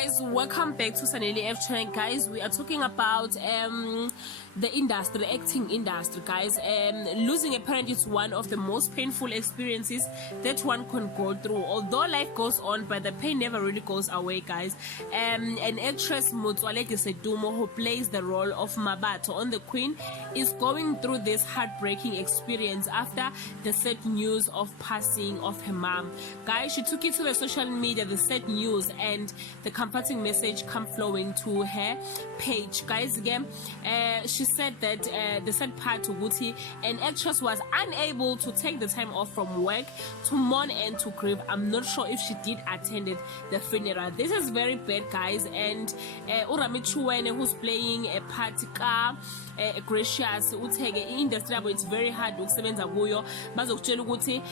guys, welcome back to Sanelly F channel. Guys, we are talking about the industry, the acting industry. Guys, losing a parent is one of the most painful experiences that one can go through. Although life goes on, but the pain never really goes away. Guys, an actress Motsoaledi Setumo, who plays the role of Mabato on The Queen, is going through this heartbreaking experience after the sad news of passing of her mom. Guys, she took it to the social media, the sad news, and the comforting message come flowing to her page. Guys, again, she said that the sad part to Guti, an actress was unable to take the time off from work to mourn and to grieve. I'm not sure if she did attend the funeral. This is very bad, guys. And Urami Chuwene, who's playing a part Gracious Utege industry, it's very hard to sebenza kuyo. Bazokutshela ukuthi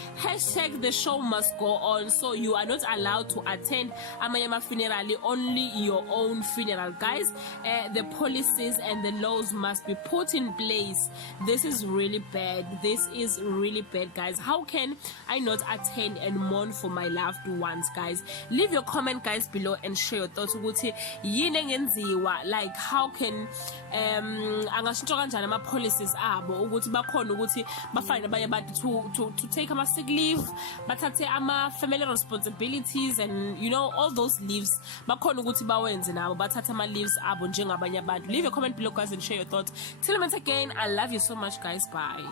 #the show must go on, so you are not allowed to attend amanye funeral, only your own funeral. Guys, the policies and the laws must be put in place. This is really bad. This is really bad, guys. How can I not attend and mourn for my loved ones? Guys, leave your comment, guys, below and share your thoughts ukuthi yini engenziwa, like how can angashintshwa kanjani ama policies abo ukuthi bakhona ukuthi bafine abanye abantu to take ama sick leave, bathathe ama family responsibilities, and you know, all those leaves bakhona ukuthi bawenze nabo, bathathe ama leaves abo njengabanye abantu. Leave a comment below, guys, and share your thoughts. Till I meet again, I love you so much, guys. Bye.